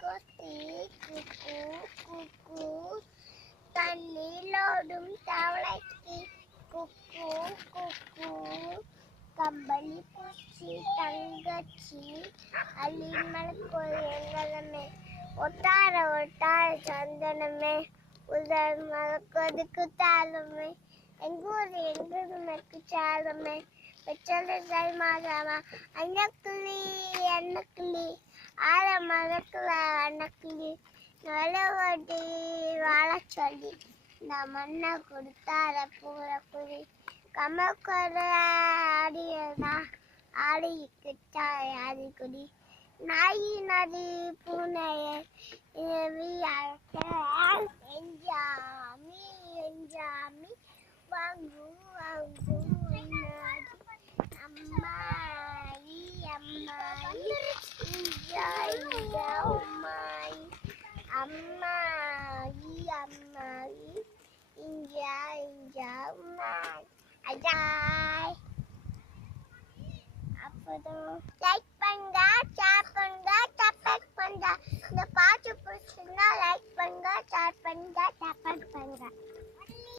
கொத்தி குக்கு குக்கு தண்ணீரோடும் தவளைக்கு குக்கு குக்கு கம்பளி பூச்சி தங்கச்சி அள்ளிமலை போய் எங்கனமே ஒட்டார ஒட்டார சந்தனமே உதர் மலக்கொதுக்கு தாளமே எங்கூர் எங்கூர் மக்கு சாலமே பெற்றோர் சரி மாதாமா அண்ணக்குள்ளி அன்னக்கிளி ஆற மரத்துல அண்ணக்கிளி நலவடி வாழ சொல்லி. இந்த மண்ணை கொடுத்தார பூர குடி கமக்கொரு ஆடியதா ஆடிக்கிட்டா ஆடி குடி. நாய் நதி பூனையை இவி எஞ்சாமி எஞ்சாமி வாங்கு வாங்கு. அம்மாயி அம்மாயி இஞ்சா இஞ்சா அம்மாயி அஜாய் அப்புறம் லைக்